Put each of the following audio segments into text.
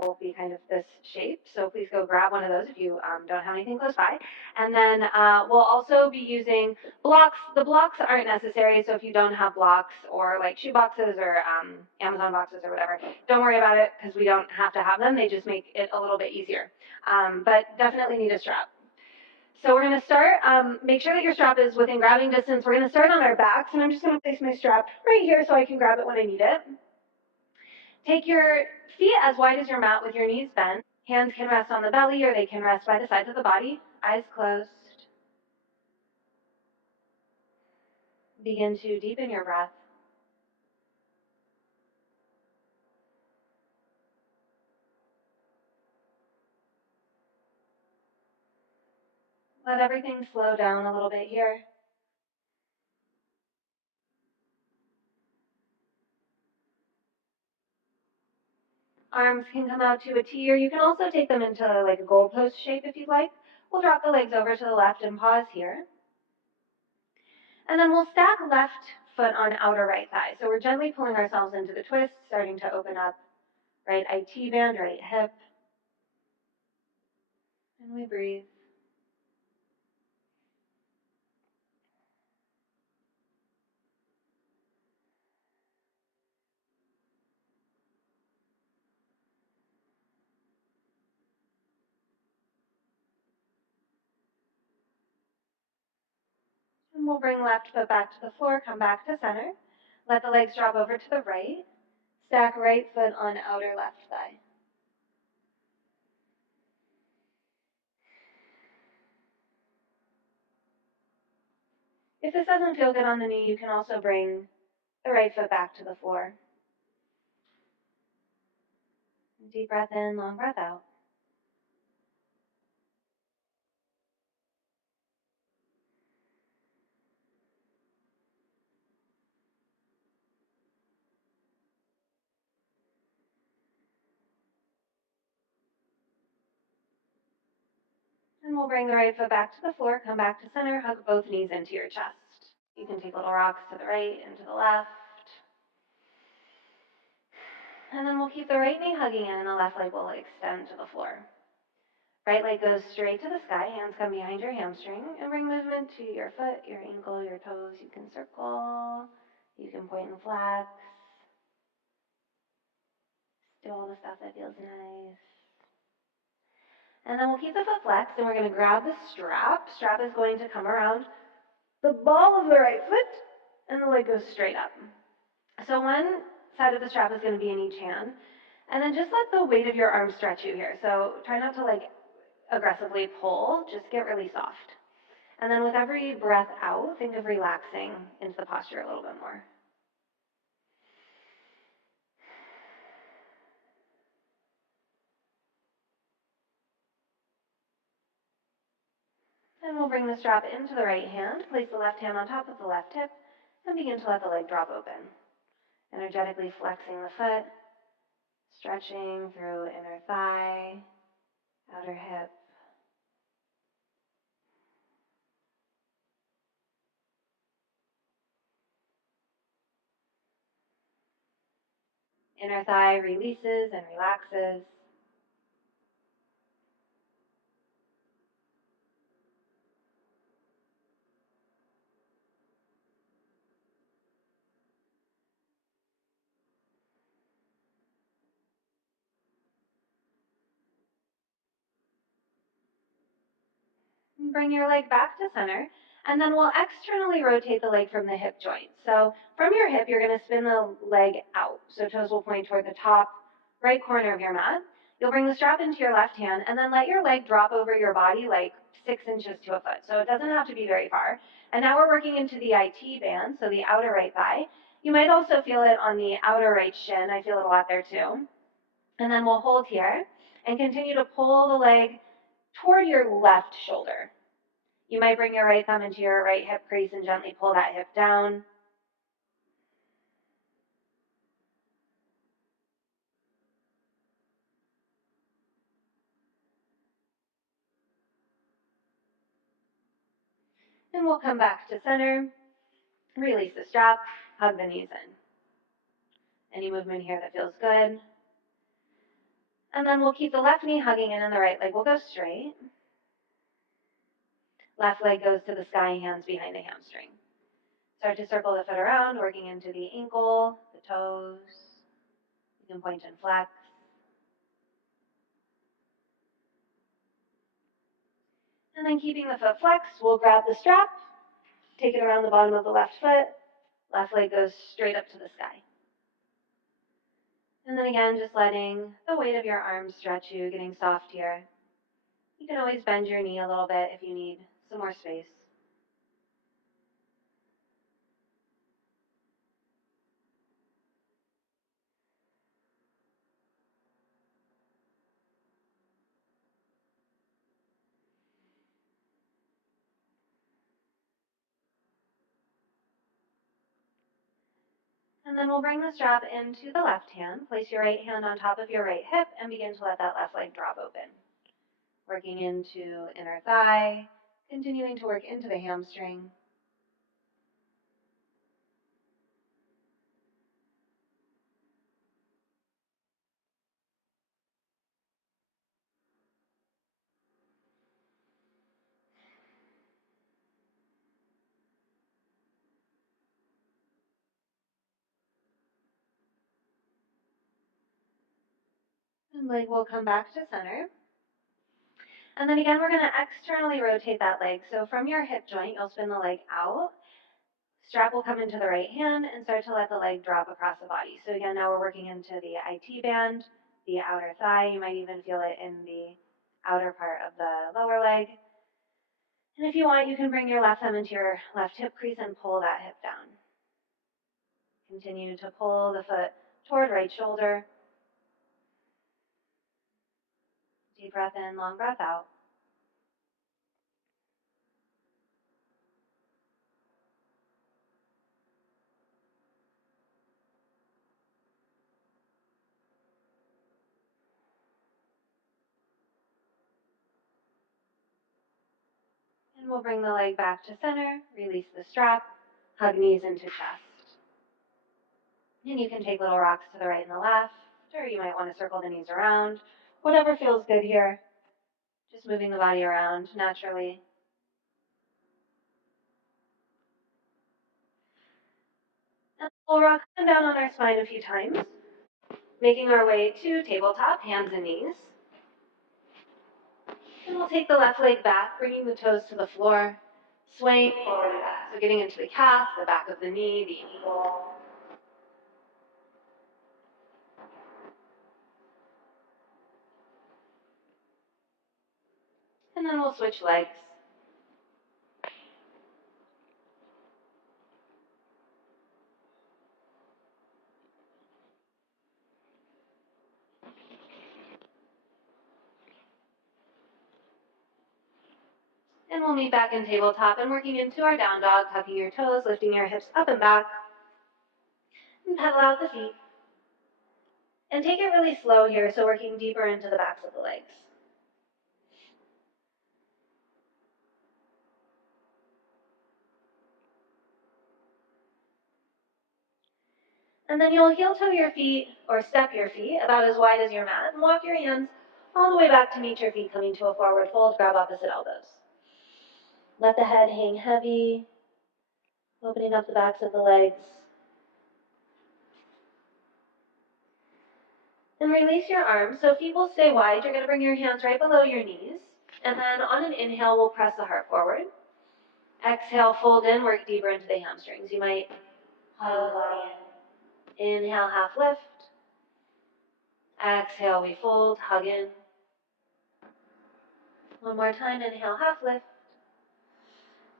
will be kind of this shape. So please go grab one of those if you don't have anything close by. And then we'll also be using blocks. The blocks aren't necessary, so if you don't have blocks or like shoe boxes or Amazon boxes or whatever, don't worry about it because we don't have to have them. They just make it a little bit easier. But definitely need a strap. So we're going to start, make sure that your strap is within grabbing distance. We're going to start on our backs, and I'm just going to place my strap right here so I can grab it when I need it. Take your feet as wide as your mat with your knees bent. Hands can rest on the belly or they can rest by the sides of the body. Eyes closed. Begin to deepen your breath. Let everything slow down a little bit here. Arms can come out to a T, or you can also take them into like a goalpost shape if you'd like. We'll drop the legs over to the left and pause here. And then we'll stack left foot on outer right thigh. So we're gently pulling ourselves into the twist, starting to open up right IT band, right hip. And we breathe. And we'll bring left foot back to the floor, come back to center. Let the legs drop over to the right. Stack right foot on outer left thigh. If this doesn't feel good on the knee, you can also bring the right foot back to the floor. Deep breath in, long breath out. And we'll bring the right foot back to the floor, come back to center, hug both knees into your chest. You can take little rocks to the right and to the left. And then we'll keep the right knee hugging in and the left leg will extend to the floor. Right leg goes straight to the sky, hands come behind your hamstring, and bring movement to your foot, your ankle, your toes. You can circle, you can point and flex. Do all the stuff that feels nice. And then we'll keep the foot flexed, and we're going to grab the strap. Strap is going to come around the ball of the right foot, and the leg goes straight up. So one side of the strap is going to be in each hand, and then just let the weight of your arm stretch you here. So try not to aggressively pull, just get really soft. And then with every breath out, think of relaxing into the posture a little bit more. And we'll bring the strap into the right hand, place the left hand on top of the left hip, and begin to let the leg drop open. Energetically flexing the foot, stretching through inner thigh, outer hip. Inner thigh releases and relaxes. Bring your leg back to center, and then we'll externally rotate the leg from the hip joint. So from your hip, you're going to spin the leg out. So toes will point toward the top right corner of your mat. You'll bring the strap into your left hand, and then let your leg drop over your body like 6 inches to a foot. So it doesn't have to be very far. And now we're working into the IT band, so the outer right thigh. You might also feel it on the outer right shin. I feel it a lot there too. And then we'll hold here and continue to pull the leg toward your left shoulder. You might bring your right thumb into your right hip crease and gently pull that hip down. And we'll come back to center, release the strap, hug the knees in. Any movement here that feels good. And then we'll keep the left knee hugging in and the right leg will go straight. Left leg goes to the sky, hands behind the hamstring. Start to circle the foot around, working into the ankle, the toes. You can point and flex. And then keeping the foot flexed, we'll grab the strap, take it around the bottom of the left foot. Left leg goes straight up to the sky. And then again, just letting the weight of your arms stretch you, getting soft here. You can always bend your knee a little bit if you need some more space. And then we'll bring the strap into the left hand. Place your right hand on top of your right hip and begin to let that left leg drop open. Working into inner thigh, continuing to work into the hamstring. And leg will come back to center. And then again, we're going to externally rotate that leg. So from your hip joint, you'll spin the leg out. Strap will come into the right hand and start to let the leg drop across the body. So again, now we're working into the IT band, the outer thigh. You might even feel it in the outer part of the lower leg. And if you want, you can bring your left thumb into your left hip crease and pull that hip down. Continue to pull the foot toward right shoulder. Deep breath in, long breath out. And we'll bring the leg back to center, release the strap, hug knees into chest. And you can take little rocks to the right and the left, or you might want to circle the knees around. Whatever feels good here. Just moving the body around naturally. And we'll rock down on our spine a few times, making our way to tabletop, hands and knees. And we'll take the left leg back, bringing the toes to the floor, swaying forward and back. So getting into the calf, the back of the knee, the ankle. And then we'll switch legs. And we'll meet back in tabletop and working into our down dog, tucking your toes, lifting your hips up and back. And pedal out the feet. And take it really slow here, so working deeper into the backs of the legs. And then you'll heel toe your feet, or step your feet, about as wide as your mat, and walk your hands all the way back to meet your feet, coming to a forward fold, grab opposite elbows. Let the head hang heavy, opening up the backs of the legs. And release your arms, so feet will stay wide. You're going to bring your hands right below your knees. And then on an inhale, we'll press the heart forward. Exhale, fold in, work deeper into the hamstrings. You might hug the body in. Inhale, half lift. Exhale, we fold, hug in. One more time, inhale, half lift.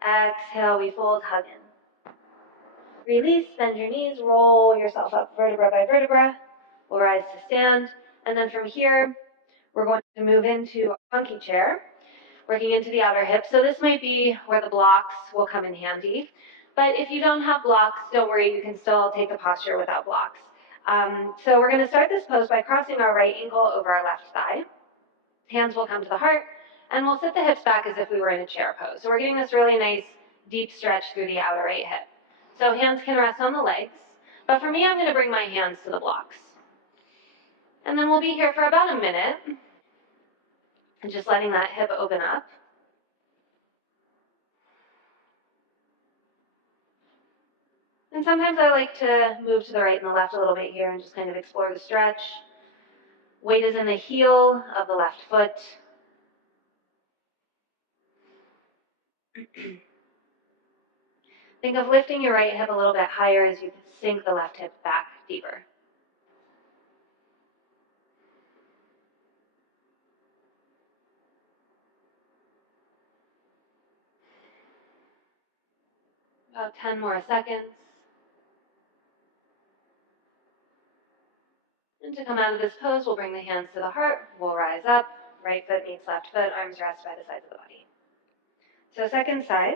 Exhale, we fold, hug in. Release, bend your knees, roll yourself up vertebra by vertebra. We'll rise to stand. And then from here, we're going to move into a funky chair, working into the outer hip. So this might be where the blocks will come in handy. But if you don't have blocks, don't worry, you can still take the posture without blocks. So we're going to start this pose by crossing our right ankle over our left thigh. Hands will come to the heart, and we'll sit the hips back as if we were in a chair pose. So we're getting this really nice, deep stretch through the outer right hip. So hands can rest on the legs, but for me, I'm going to bring my hands to the blocks. And then we'll be here for about a minute, and just letting that hip open up. And sometimes I like to move to the right and the left a little bit here and just kind of explore the stretch. Weight is in the heel of the left foot. Think of lifting your right hip a little bit higher as you sink the left hip back deeper. About 10 more seconds. And to come out of this pose, we'll bring the hands to the heart. We'll rise up. Right foot meets left foot. Arms rest by the sides of the body. So second side.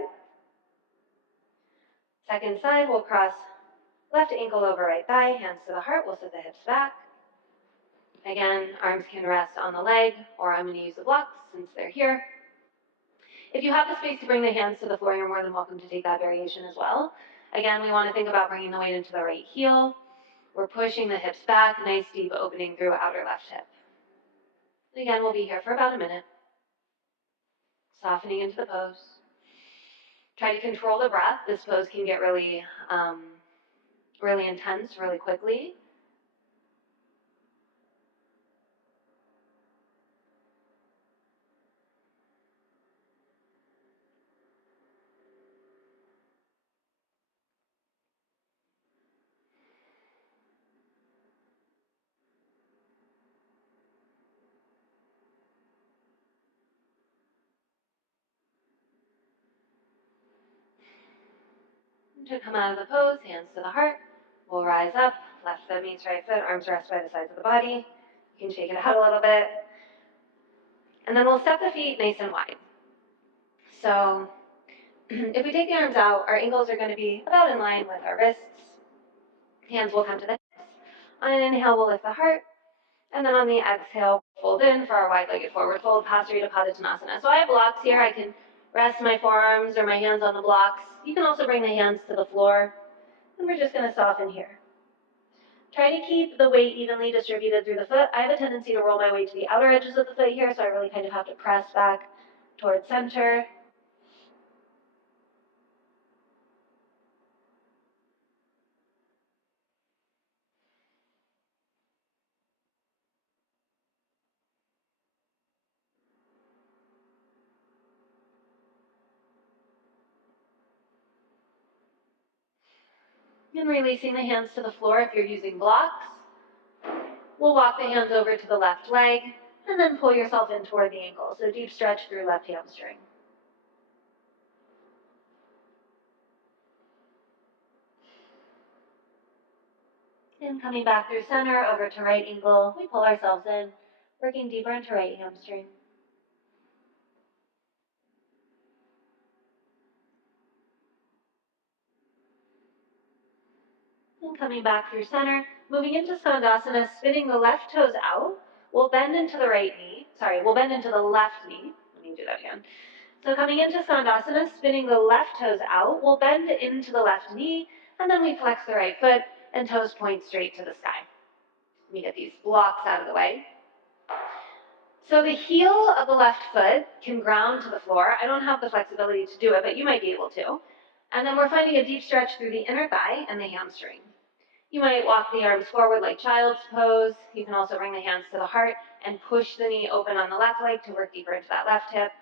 Second side, we'll cross left ankle over right thigh. Hands to the heart. We'll sit the hips back. Again, arms can rest on the leg, or I'm going to use the blocks since they're here. If you have the space to bring the hands to the floor, you're more than welcome to take that variation as well. Again, we want to think about bringing the weight into the right heel. We're pushing the hips back, nice deep opening through outer left hip. Again, we'll be here for about a minute. Softening into the pose. Try to control the breath. This pose can get really intense really quickly. To come out of the pose, hands to the heart. We'll rise up. Left foot meets right foot. Arms rest by the sides of the body. You can shake it out a little bit. And then we'll step the feet nice and wide. So if we take the arms out, our ankles are going to be about in line with our wrists. Hands will come to the hips. On an inhale, we'll lift the heart. And then on the exhale, fold in for our wide-legged forward fold, Padottanasana. So I have blocks here. I can rest my forearms or my hands on the blocks. You can also bring the hands to the floor. And we're just going to soften here. Try to keep the weight evenly distributed through the foot. I have a tendency to roll my weight to the outer edges of the foot here, so I really kind of have to press back towards center. And releasing the hands to the floor if you're using blocks. We'll walk the hands over to the left leg, and then pull yourself in toward the ankle. So deep stretch through left hamstring. And coming back through center, over to right ankle, we pull ourselves in, working deeper into right hamstring. And coming back through center, moving into Skandasana, spinning the left toes out. We'll bend into the right knee. Sorry, we'll bend into the left knee. Let me do that again. So coming into Skandasana, spinning the left toes out. We'll bend into the left knee, and then we flex the right foot, and toes point straight to the sky. Let me get these blocks out of the way. So the heel of the left foot can ground to the floor. I don't have the flexibility to do it, but you might be able to. And then we're finding a deep stretch through the inner thigh and the hamstring. You might walk the arms forward like child's pose. You can also bring the hands to the heart and push the knee open on the left leg to work deeper into that left hip.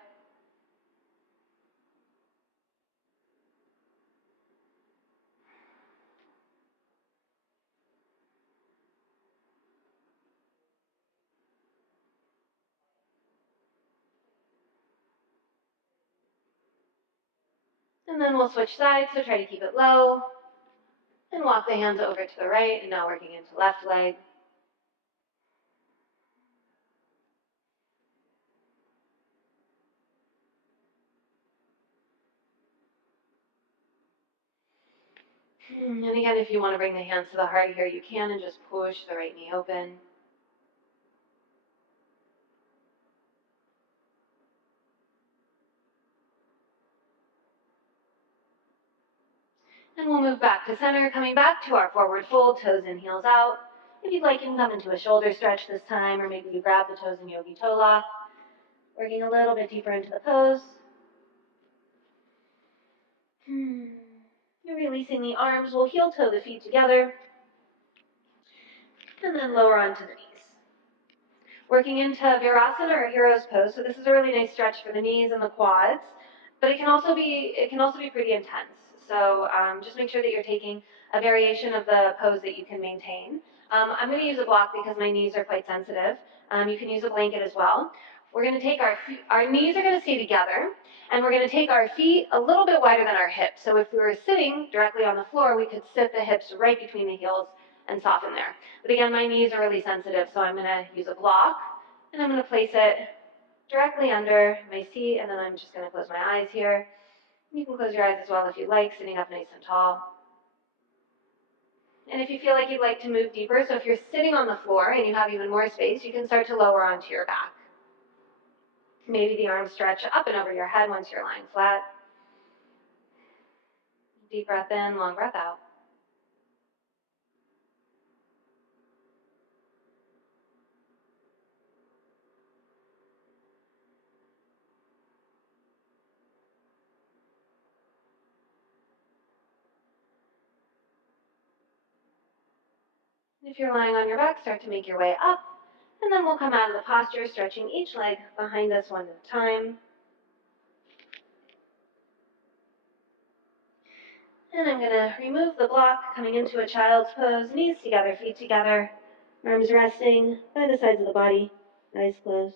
And then we'll switch sides, so try to keep it low. And walk the hands over to the right, and now working into left leg. And again, if you want to bring the hands to the heart here, you can, and just push the right knee open. And we'll move back to center, coming back to our forward fold, toes in, heels out. If you'd like, you can come into a shoulder stretch this time, or maybe you grab the toes in yogi toe lock, working a little bit deeper into the pose. You're releasing the arms. We'll heel toe the feet together, and then lower onto the knees. Working into Virasana or Hero's Pose. So this is a really nice stretch for the knees and the quads, but it can also be pretty intense. So just make sure that you're taking a variation of the pose that you can maintain. I'm going to use a block because my knees are quite sensitive. You can use a blanket as well. We're going to take our knees are going to stay together, and we're going to take our feet a little bit wider than our hips. So if we were sitting directly on the floor, we could sit the hips right between the heels and soften there. But again, my knees are really sensitive, so I'm going to use a block, and I'm going to place it directly under my seat, and then I'm just going to close my eyes here. You can close your eyes as well if you like, sitting up nice and tall. And if you feel like you'd like to move deeper, so if you're sitting on the floor and you have even more space, you can start to lower onto your back. Maybe the arms stretch up and over your head once you're lying flat. Deep breath in, long breath out. If you're lying on your back, start to make your way up, and then we'll come out of the posture, stretching each leg behind us one at a time. And I'm going to remove the block, coming into a child's pose, knees together, feet together, arms resting by the sides of the body, eyes closed.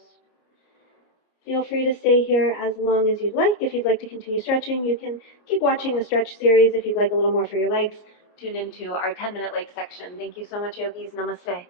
Feel free to stay here as long as you'd like. If you'd like to continue stretching, you can keep watching the stretch series. If you'd like a little more for your legs, tune into our 10-minute leg section. Thank you so much, yogis. Namaste.